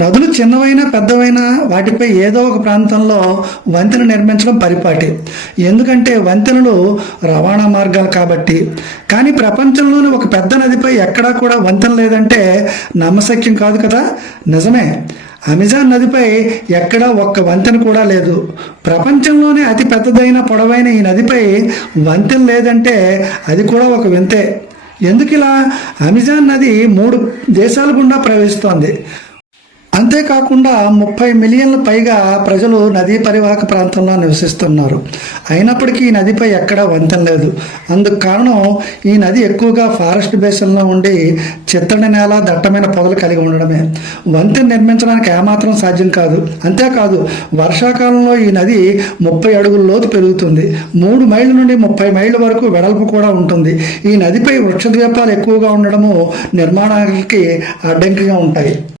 నదులు చిన్నవైనా పెద్దవైనా వాటిపై ఏదో ఒక ప్రాంతంలో వంతెన నిర్మించడం పరిపాటి. ఎందుకంటే వంతెనలు రవాణా మార్గాలు కాబట్టి. కానీ ప్రపంచంలోని ఒక పెద్ద నదిపై ఎక్కడా కూడా వంతెన లేదంటే నమ్మశక్యం కాదు కదా. నిజమే, అమెజాన్ నదిపై ఎక్కడా ఒక్క వంతెన కూడా లేదు. ప్రపంచంలోనే అతి పెద్దదైన పొడవైన ఈ నదిపై వంతెన లేదంటే అది కూడా ఒక వింతే. ఎందుకు ఇలా? అమెజాన్ నది 3 దేశాల గుండా ప్రవహిస్తోంది. అంతేకాకుండా 30 మిలియన్ల పైగా ప్రజలు నదీ పరివాహక ప్రాంతంలో నివసిస్తున్నారు. అయినప్పటికీ ఈ నదిపై ఎక్కడా వంతెన లేదు. అందుకు కారణం ఈ నది ఎక్కువగా ఫారెస్ట్ బేసిన్లో ఉండి చిత్తడి నేల, దట్టమైన పొదలు కలిగి ఉండడమే. వంతెన నిర్మించడానికి ఏమాత్రం సాధ్యం కాదు. అంతేకాదు, వర్షాకాలంలో ఈ నది 30 అడుగుల లోతు పెరుగుతుంది. 3 మైళ్ళ నుండి 30 మైళ్ళ వరకు వెడల్పు కూడా ఉంటుంది. ఈ నదిపై వృక్షద్వీపాలు ఎక్కువగా ఉండడము నిర్మాణానికి అడ్డంకిగా ఉంటాయి.